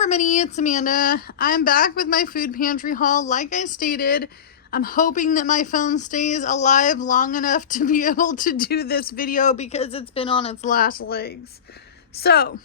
everybody, it's Amanda. I'm back with my food pantry haul. Like I stated, I'm hoping that my phone stays alive long enough to be able to do this video because it's been on its last legs. So,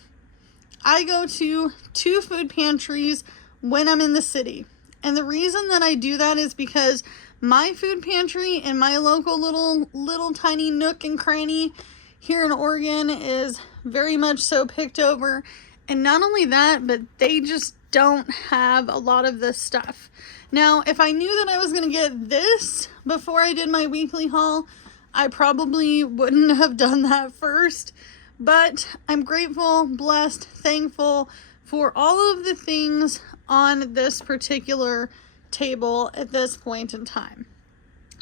I go to 2 food pantries when I'm in the city. And the reason that I do that is because my food pantry in my local little tiny nook and cranny here in Oregon is very much so picked over. And not only that, but they just don't have a lot of this stuff. Now, if I knew that I was going to get this before I did my weekly haul, I probably wouldn't have done that first. But I'm grateful, blessed, thankful for all of the things on this particular table at this point in time.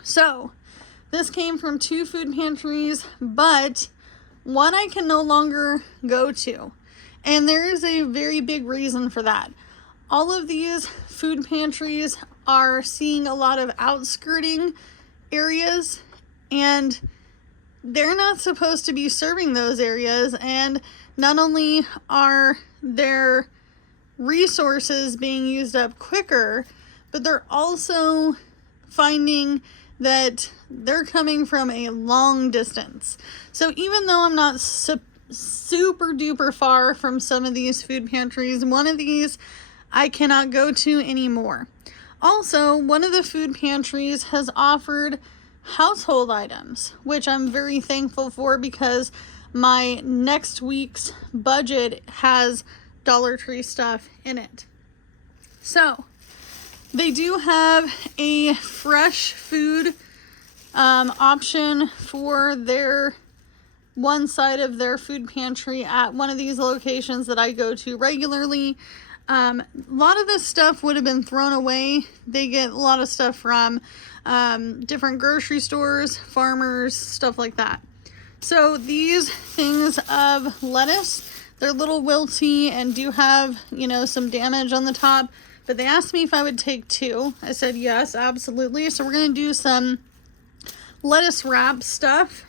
So, this came from 2 food pantries, but one I can no longer go to. And there is a very big reason for that. All of these food pantries are seeing a lot of outskirting areas, and they're not supposed to be serving those areas. And not only are their resources being used up quicker, but they're also finding that they're coming from a long distance. So even though I'm not super duper far from some of these food pantries, one of these I cannot go to anymore. Also, one of the food pantries has offered household items, which I'm very thankful for because my next week's budget has Dollar Tree stuff in it. So, they do have a fresh food option for their one side of their food pantry at one of these locations that I go to regularly. A lot of this stuff would have been thrown away. They get a lot of stuff from different grocery stores, farmers, stuff like that. So these things of lettuce, they're a little wilty and do have, some damage on the top. But they asked me if I would take 2. I said yes, absolutely. So we're going to do some lettuce wrap stuff.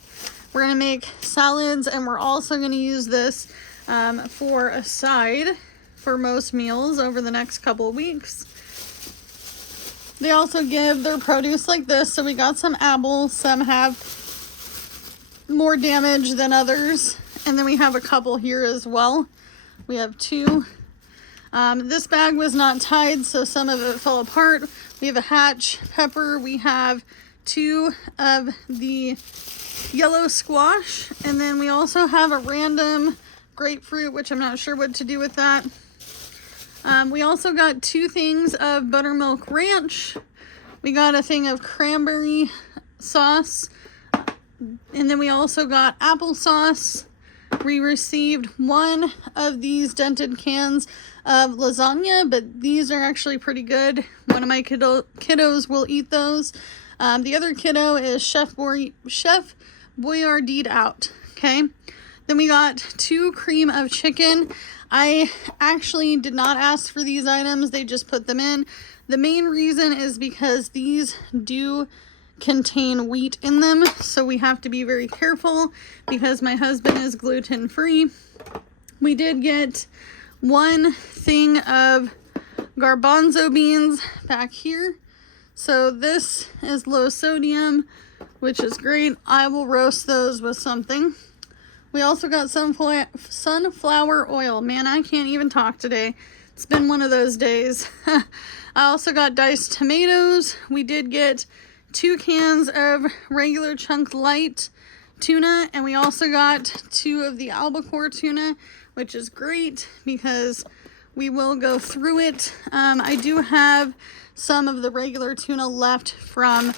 We're going to make salads, and we're also going to use this for a side for most meals over the next couple of weeks. They also give their produce like this. So we got some apples. Some have more damage than others. And then we have a couple here as well. We have 2. This bag was not tied, so some of it fell apart. We have a hatch pepper. We have 2 of the yellow squash, and then we also have a random grapefruit, which I'm not sure what to do with that. We also got 2 things of buttermilk ranch. We got a thing of cranberry sauce, and then we also got applesauce. We received 1 of these dented cans of lasagna, but these are actually pretty good. One of my kiddos will eat those. The other kiddo is Chef Boyardeed out. Okay. Then we got 2 cream of chicken. I actually did not ask for these items. They just put them in. The main reason is because these do contain wheat in them. So we have to be very careful because my husband is gluten free. We did get 1 thing of garbanzo beans back here. So this is low sodium, which is great. I will roast those with something. We also got sunflower oil. Man, I can't even talk today. It's been one of those days. I also got diced tomatoes. We did get 2 cans of regular chunk light tuna, and we also got 2 of the albacore tuna, which is great because we will go through it. I do have some of the regular tuna left from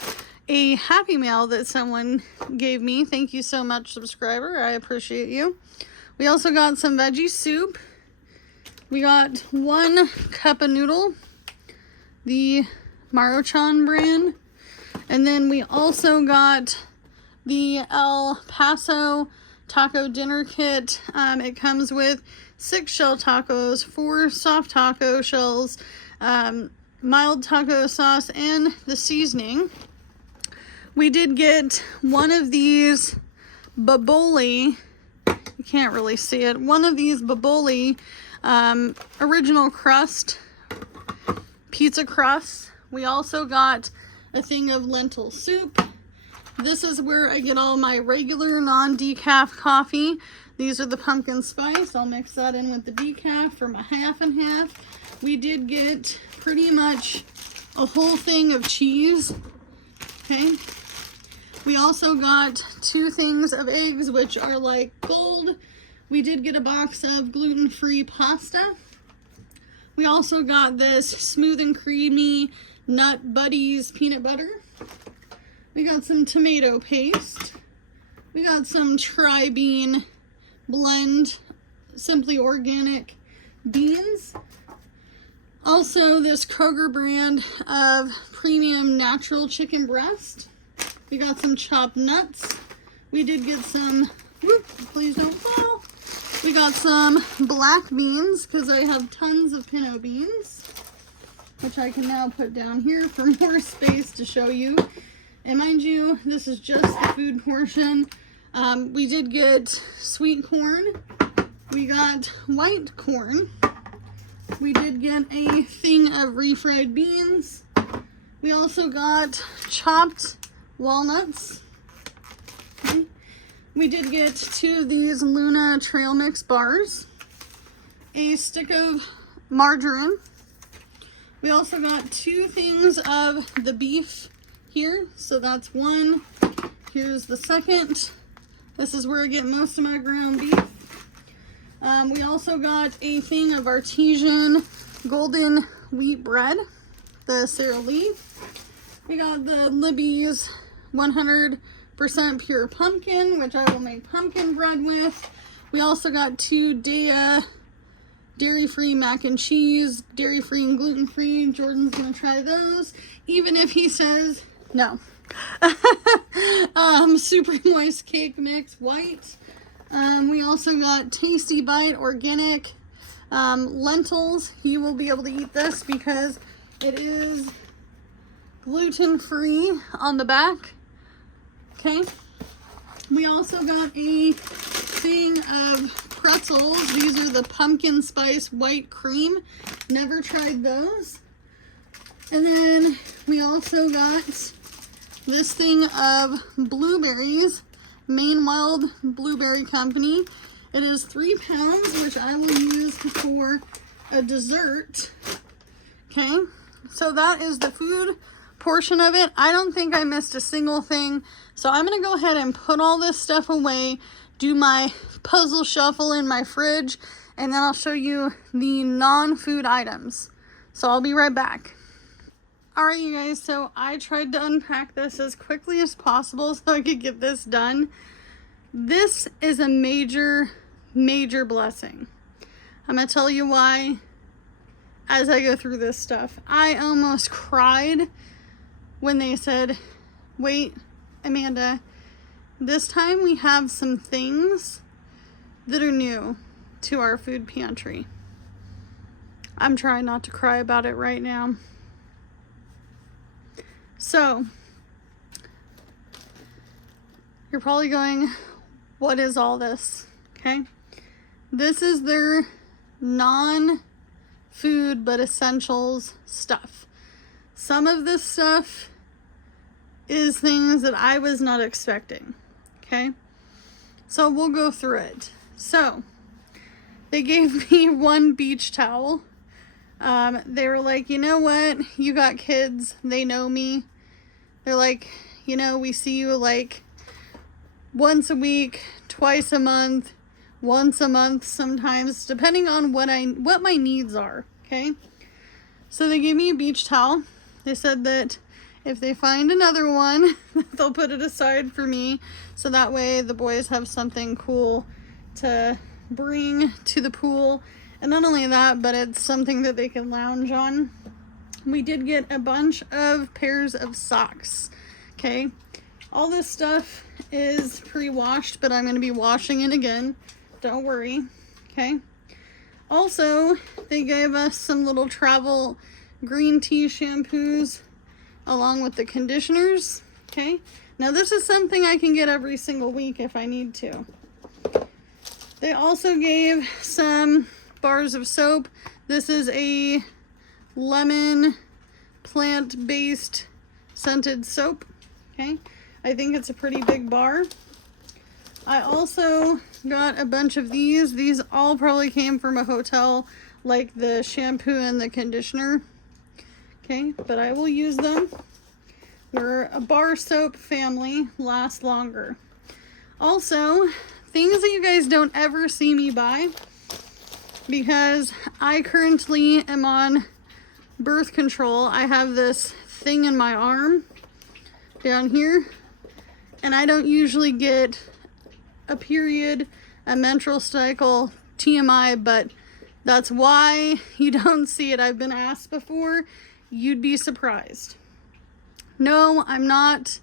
a Happy Meal that someone gave me. Thank you so much, subscriber. I appreciate you. We also got some veggie soup. We got 1 cup of noodle, the Maruchan brand. And then we also got the El Paso taco dinner kit. It comes with 6 shell tacos, 4 soft taco shells, mild taco sauce, and the seasoning. We did get 1 of these baboli. You can't really see it. 1 of these baboli original crust, pizza crust. We also got a thing of lentil soup. This is where I get all my regular non-decaf coffee. These are the pumpkin spice. I'll mix that in with the decaf for my half and half. We did get pretty much a whole thing of cheese. Okay. We also got 2 things of eggs, which are like gold. We did get a box of gluten-free pasta. We also got this smooth and creamy Nut Buddies peanut butter. We got some tomato paste. We got some tri-bean blend, simply organic beans. Also this Kroger brand of premium natural chicken breast. We got some chopped nuts. We did get some, whoop, please don't fall. We got some black beans because I have tons of pinto beans, which I can now put down here for more space to show you. And mind you, this is just the food portion. We did get sweet corn. We got white corn. We did get a thing of refried beans. We also got chopped walnuts. Okay. We did get 2 of these Luna Trail Mix bars. A stick of margarine. We also got 2 things of the beef here, so that's 1. Here's the second. This is where I get most of my ground beef. We also got a thing of artesian golden wheat bread, the Sara Lee. We got the Libby's 100% pure pumpkin, which I will make pumpkin bread with. We also got 2 Daiya dairy-free mac and cheese, dairy-free and gluten-free. Jordan's gonna try those, even if he says no. Super moist cake mix, white. We also got Tasty Bite organic lentils. He will be able to eat this because it is gluten-free on the back. Okay. We also got a thing of pretzels. These are the pumpkin spice white cream. Never tried those. And then we also got this thing of blueberries, Maine Wild Blueberry Company. It is 3 pounds, which I will use for a dessert. Okay, so that is the food portion of it. I don't think I missed a single thing. So I'm gonna go ahead and put all this stuff away, do my puzzle shuffle in my fridge, and then I'll show you the non-food items. So I'll be right back. Alright you guys, so I tried to unpack this as quickly as possible so I could get this done. This is a major, major blessing. I'm gonna tell you why as I go through this stuff. I almost cried when they said, wait, Amanda, this time we have some things that are new to our food pantry. I'm trying not to cry about it right now. So, you're probably going, what is all this? Okay. This is their non-food but essentials stuff. Some of this stuff is things that I was not expecting. Okay. So we'll go through it. So, they gave me 1 beach towel. They were like, you know what? You got kids. They know me. They're like, you know, we see you like once a week, twice a month, once a month sometimes, depending on what my needs are. Okay. So they gave me a beach towel. They said that if they find another one, they'll put it aside for me. So that way the boys have something cool to bring to the pool. And not only that, but it's something that they can lounge on. We did get a bunch of pairs of socks. Okay. All this stuff is pre-washed, but I'm going to be washing it again. Don't worry. Okay. Also, they gave us some little travel green tea shampoos along with the conditioners. Okay. Now this is something I can get every single week if I need to. They also gave some bars of soap. This is a lemon plant-based scented soap. Okay, I think it's a pretty big bar. I also got a bunch of these. These all probably came from a hotel, like the shampoo and the conditioner. Okay, but I will use them. We're a bar soap family, last longer. Also, things that you guys don't ever see me buy, because I currently am on birth control. I have this thing in my arm down here, and I don't usually get a period, a menstrual cycle, TMI, but that's why you don't see it. I've been asked before. You'd be surprised. No, I'm not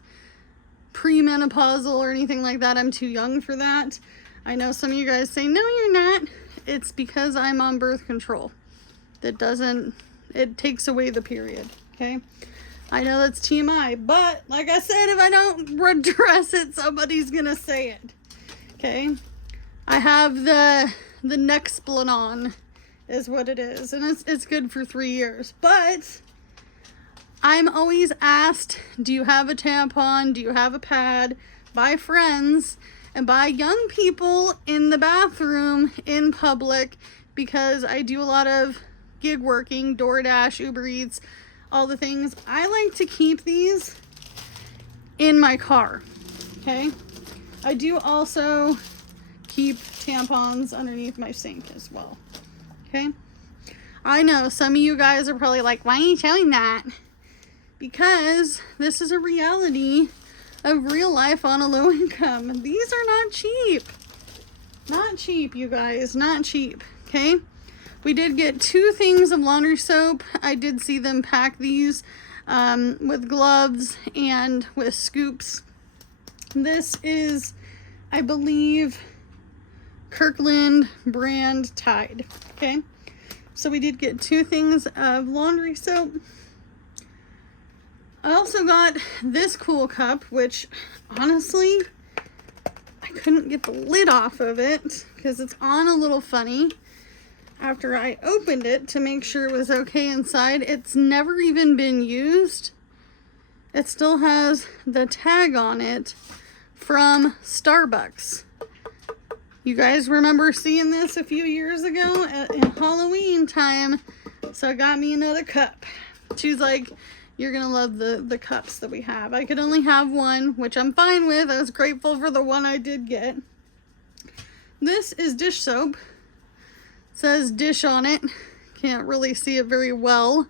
premenopausal or anything like that. I'm too young for that. I know some of you guys say, no, you're not. It's because I'm on birth control. It takes away the period, okay? I know that's TMI, but like I said, if I don't address it, somebody's gonna say it. Okay, I have the Nexplanon is what it is, and it's good for 3 years. But I'm always asked, do you have a tampon? Do you have a pad? By friends and by young people in the bathroom in public, because I do a lot of gig working, DoorDash, Uber Eats, all the things. I like to keep these in my car. Okay. I do also keep tampons underneath my sink as well. Okay. I know some of you guys are probably like, why are you showing that? Because this is a reality of real life on a low income. These are not cheap. Not cheap, you guys. Not cheap. Okay. We did get 2 things of laundry soap. I did see them pack these with gloves and with scoops. This is, I believe, Kirkland brand Tide. Okay, so we did get 2 things of laundry soap. I also got this cool cup, which honestly, I couldn't get the lid off of it because it's on a little funny. After I opened it to make sure it was okay inside, it's never even been used. It still has the tag on it from Starbucks. You guys remember seeing this a few years ago in Halloween time, so I got me another cup. She was like, you're gonna love the cups that we have. I could only have one, which I'm fine with. I was grateful for the one I did get. This is dish soap. It says dish on it. Can't really see it very well,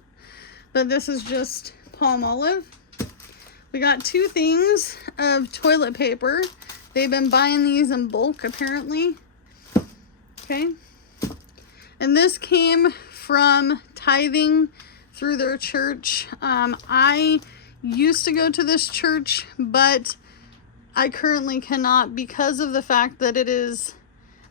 but this is just palm olive. We got 2 things of toilet paper. They've been buying these in bulk, apparently. Okay. And this came from tithing through their church. I used to go to this church, but I currently cannot because of the fact that it is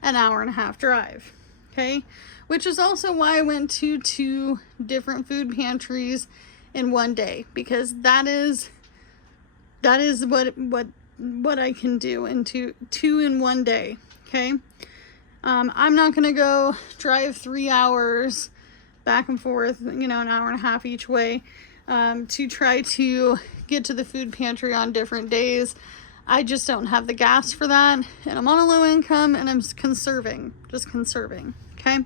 an 1.5-hour drive. Okay. Which is also why I went to 2 different food pantries in one day, because that is what I can do in two in one day. Okay. I'm not going to go drive 3 hours back and forth, an 1.5 hours each way, to try to get to the food pantry on different days. I just don't have the gas for that. And I'm on a low income and I'm just conserving. Okay.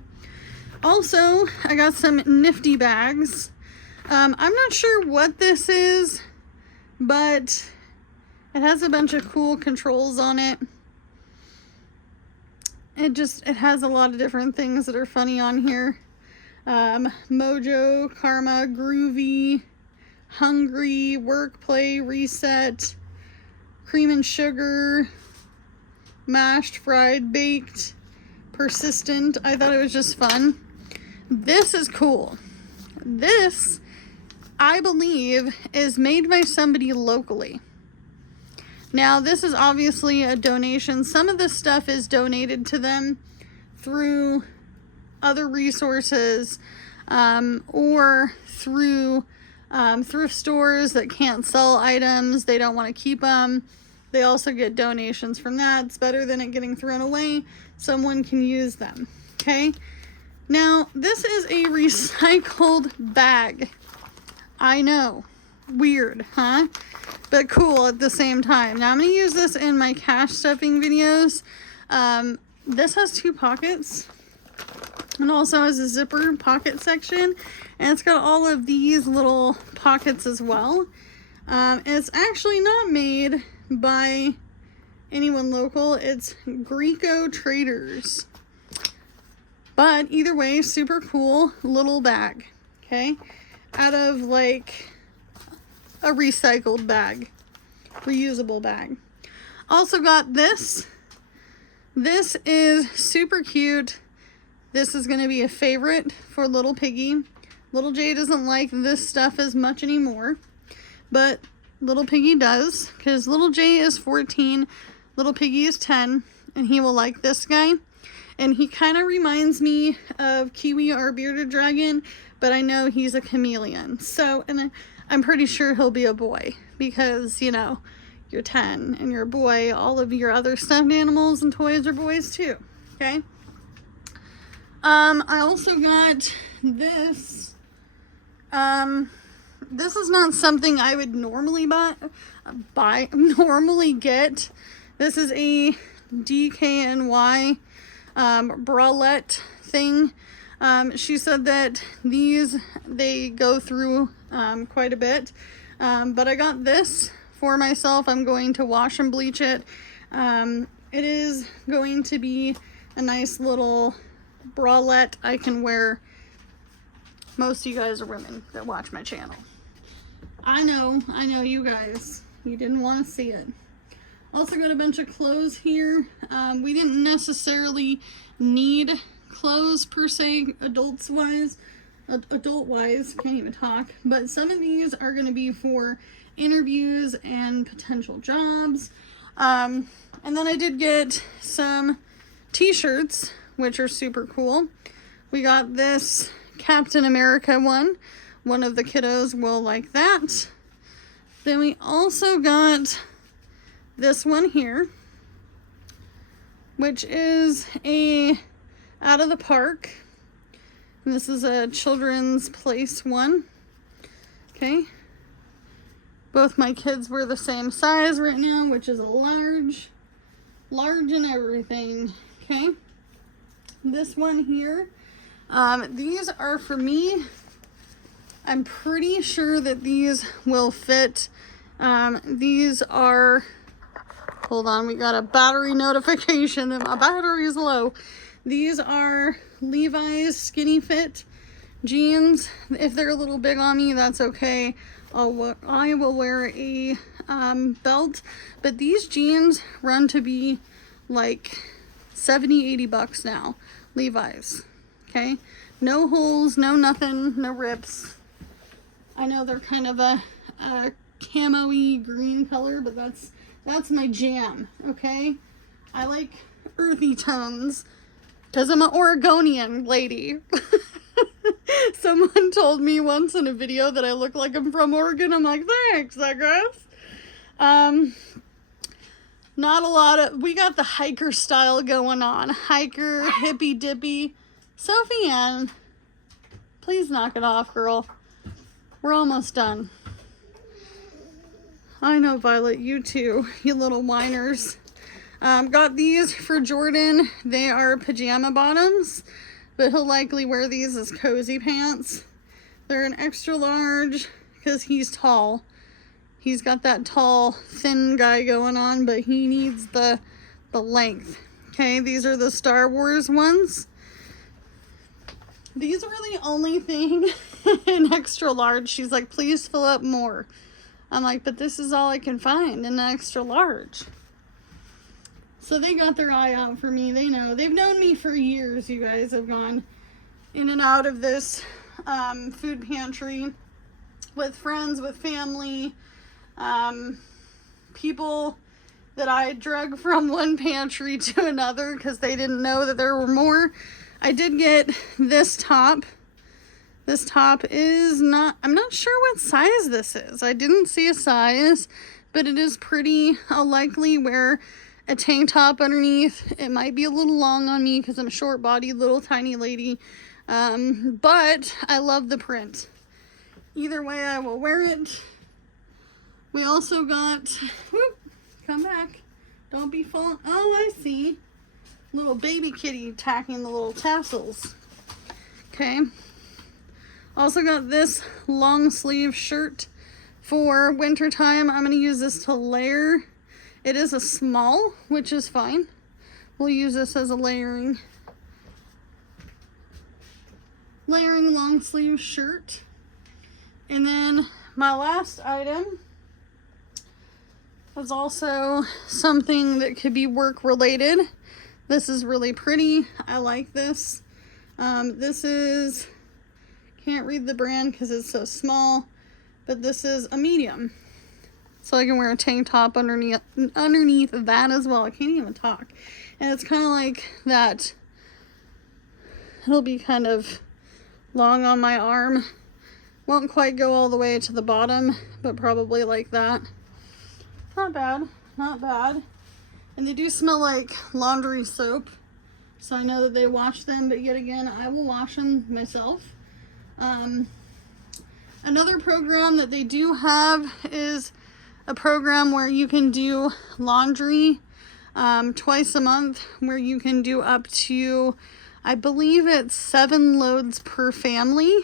Also, I got some nifty bags. I'm not sure what this is, but it has a bunch of cool controls on it. It has a lot of different things that are funny on here. Mojo, Karma, Groovy, Hungry, Work, Play, Reset, Cream and Sugar, Mashed, Fried, Baked, Persistent. I thought it was just fun. This is cool. This, I believe, is made by somebody locally. Now, this is obviously a donation. Some of this stuff is donated to them through other resources, or through thrift stores that can't sell items. They don't want to keep them. They also get donations from that. It's better than it getting thrown away. Someone can use them. Okay. Now, this is a recycled bag. I know. Weird, huh? But cool at the same time. Now, I'm going to use this in my cash stuffing videos. This has 2 pockets. And also has a zipper pocket section. And it's got all of these little pockets as well. It's actually not made by anyone local. It's Greco Traders. But either way, super cool little bag. Okay? Out of like a recycled bag. Reusable bag. Also got this. This is super cute. This is going to be a favorite for little Piggy. Little Jay doesn't like this stuff as much anymore, but little Piggy does, because little Jay is 14, little Piggy is 10, and he will like this guy. And he kind of reminds me of Kiwi, our bearded dragon, but I know he's a chameleon. So, and I'm pretty sure he'll be a boy, because, you know, you're 10 and you're a boy. All of your other stuffed animals and toys are boys too, okay? I also got this. This is not something I would normally normally get. This is a DKNY bralette thing. She said that they go through quite a bit. But I got this for myself. I'm going to wash and bleach it. It is going to be a nice little bralette I can wear. Most of you guys are women that watch my channel. I know you guys. You didn't want to see it. Also got a bunch of clothes here. We didn't necessarily need clothes per se, adult-wise, can't even talk. But some of these are going to be for interviews and potential jobs. And then I did get some t-shirts, which are super cool. We got this Captain America one. One of the kiddos will like that. Then we also got this one here, which is a Out of the Park. And this is a children's place one. Okay. Both my kids were the same size right now, which is a large. Large and everything. Okay. This one here. These are for me. I'm pretty sure that these will fit. These are, hold on, we got a battery notification and my battery is low. These are Levi's skinny fit jeans. If they're a little big on me, that's okay. I will wear a belt, but these jeans run to be like 70, 80 bucks now. Levi's. Okay. No holes, no nothing, no rips. I know they're kind of a camo-y green color, but that's my jam. Okay. I like earthy tones because I'm an Oregonian lady. Someone told me once in a video that I look like I'm from Oregon. I'm like, thanks, I guess. Not a lot of, we got the hiker style going on. Hiker, hippy dippy. Sophie Ann, please knock it off, girl. We're almost done. I know, Violet, you too, you little whiners. Got these for Jordan. They are pajama bottoms, but he'll likely wear these as cozy pants. They're an extra large because he's tall. He's got that tall, thin guy going on, but he needs the length. Okay, these are the Star Wars ones. These were the only thing in extra large. She's like, please fill up more. I'm like, but this is all I can find in extra large. So they got their eye out for me. They know. They've known me for years. You guys have gone in and out of this food pantry with friends, with family, people that I drug from one pantry to another because they didn't know that there were more. I did get this top. This top is not, I'm not sure what size this is. I didn't see a size, but it is pretty. I'll likely wear a tank top underneath. It might be a little long on me because I'm a short-bodied little tiny lady. But I love the print. Either way, I will wear it. We also got, whoop, come back. Don't be falling. Oh, I see. Little baby kitty tacking the little tassels. Okay. Also got this long sleeve shirt for winter time. I'm going to use this to layer. It is a small, which is fine. We'll use this as a layering long sleeve shirt. And then my last item is also something that could be work related. This is really pretty. I like this. This is, can't read the brand because it's so small, but this is a medium. So I can wear a tank top underneath that as well. I can't even talk. And it's kind of like that. It'll be kind of long on my arm. Won't quite go all the way to the bottom, but probably like that. Not bad, not bad. And they do smell like laundry soap. So I know that they wash them, but yet again, I will wash them myself. Another program that they do have is a program where you can do laundry twice a month, where you can do up to, I believe it's 7 loads per family.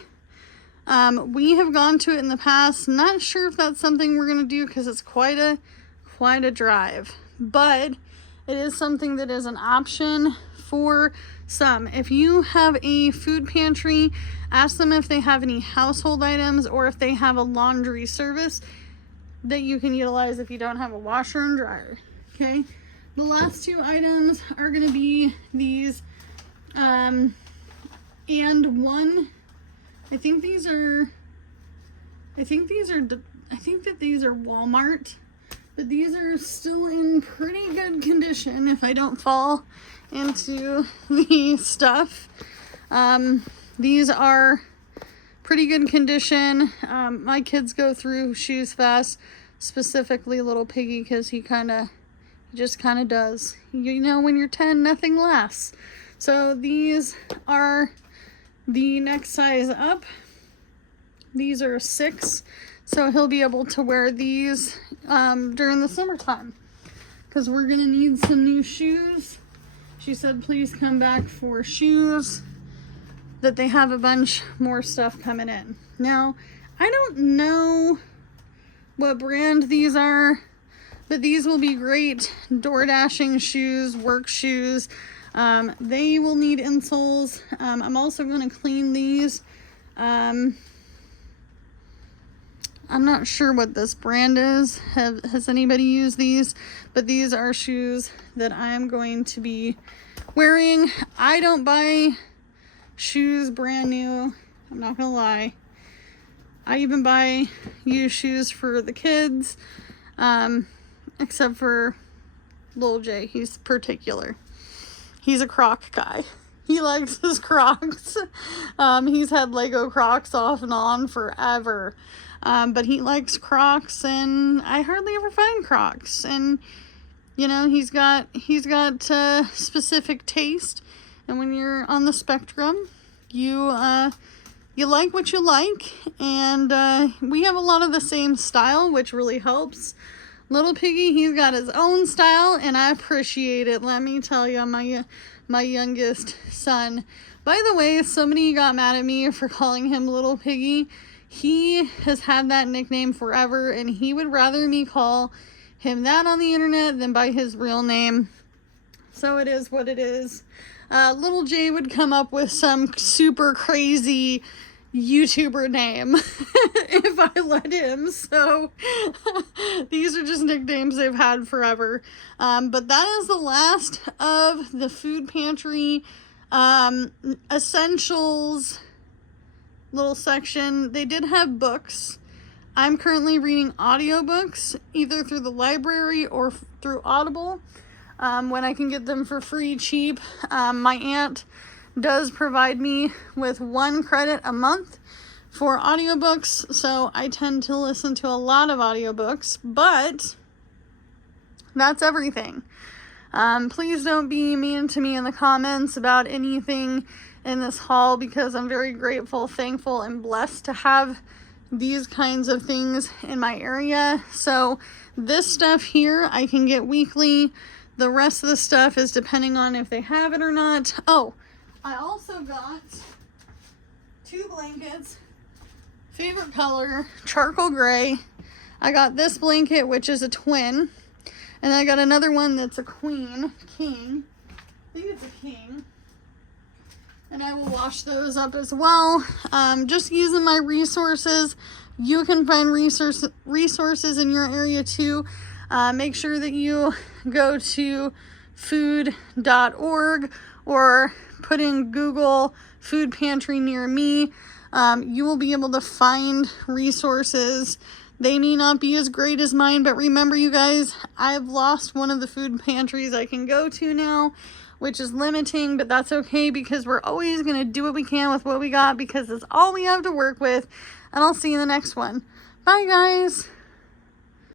We have gone to it in the past. Not sure if that's something we're going to do because it's quite a drive, but it is something that is an option for some. If you have a food pantry, ask them if they have any household items or if they have a laundry service that you can utilize if you don't have a washer and dryer. Okay, the last 2 items are going to be these and one. I think that these are Walmart, but these are still in pretty good condition if I don't fall into the stuff. These are pretty good condition. My kids go through shoes fast, specifically little Piggy, because he just kind of does. You know, when you're 10, nothing lasts. So these are the next size up. These are 6, so he'll be able to wear these during the summertime, because we're gonna need some new shoes. She said please come back for shoes, that they have a bunch more stuff coming in. Now, I don't know what brand these are, but these will be great door dashing shoes, work shoes. They will need insoles. I'm also going to clean these. I'm not sure what this brand is. Has anybody used these? But these are shoes that I am going to be wearing. I don't buy shoes brand new. I'm not going to lie. I even buy used shoes for the kids. Except for Lil J. He's particular. He's a Croc guy. He likes his Crocs. He's had Lego Crocs off and on forever. But he likes Crocs, and I hardly ever find Crocs. And, you know, he's got specific taste. And when you're on the spectrum, you like what you like. And we have a lot of the same style, which really helps. Little Piggy, he's got his own style, and I appreciate it. Let me tell you, my youngest son. By the way, somebody got mad at me for calling him Little Piggy. He has had that nickname forever, and he would rather me call him that on the internet than by his real name. So it is what it is. Little J would come up with some super crazy YouTuber name if I let him. So these are just nicknames they've had forever. But that is the last of the food pantry essentials little section. They did have books. I'm currently reading audiobooks either through the library or through Audible when I can get them for free cheap. My aunt does provide me with 1 credit a month for audiobooks, so I tend to listen to a lot of audiobooks, but that's everything. Please don't be mean to me in the comments about anything in this haul because I'm very grateful, thankful, and blessed to have these kinds of things in my area. So this stuff here I can get weekly. The rest of the stuff is depending on if they have it or not. Oh, I also got 2 blankets. Favorite color, charcoal gray. I got this blanket, which is a twin. And I got another one that's a king. I think it's a king. And I will wash those up as well. Just using my resources. You can find resources in your area too. Make sure that you go to food.org or put in Google food pantry near me. You will be able to find resources. They may not be as great as mine, but remember, you guys, I've lost one of the food pantries I can go to now, which is limiting, but that's okay because we're always going to do what we can with what we got because it's all we have to work with. And I'll see you in the next one. Bye, guys.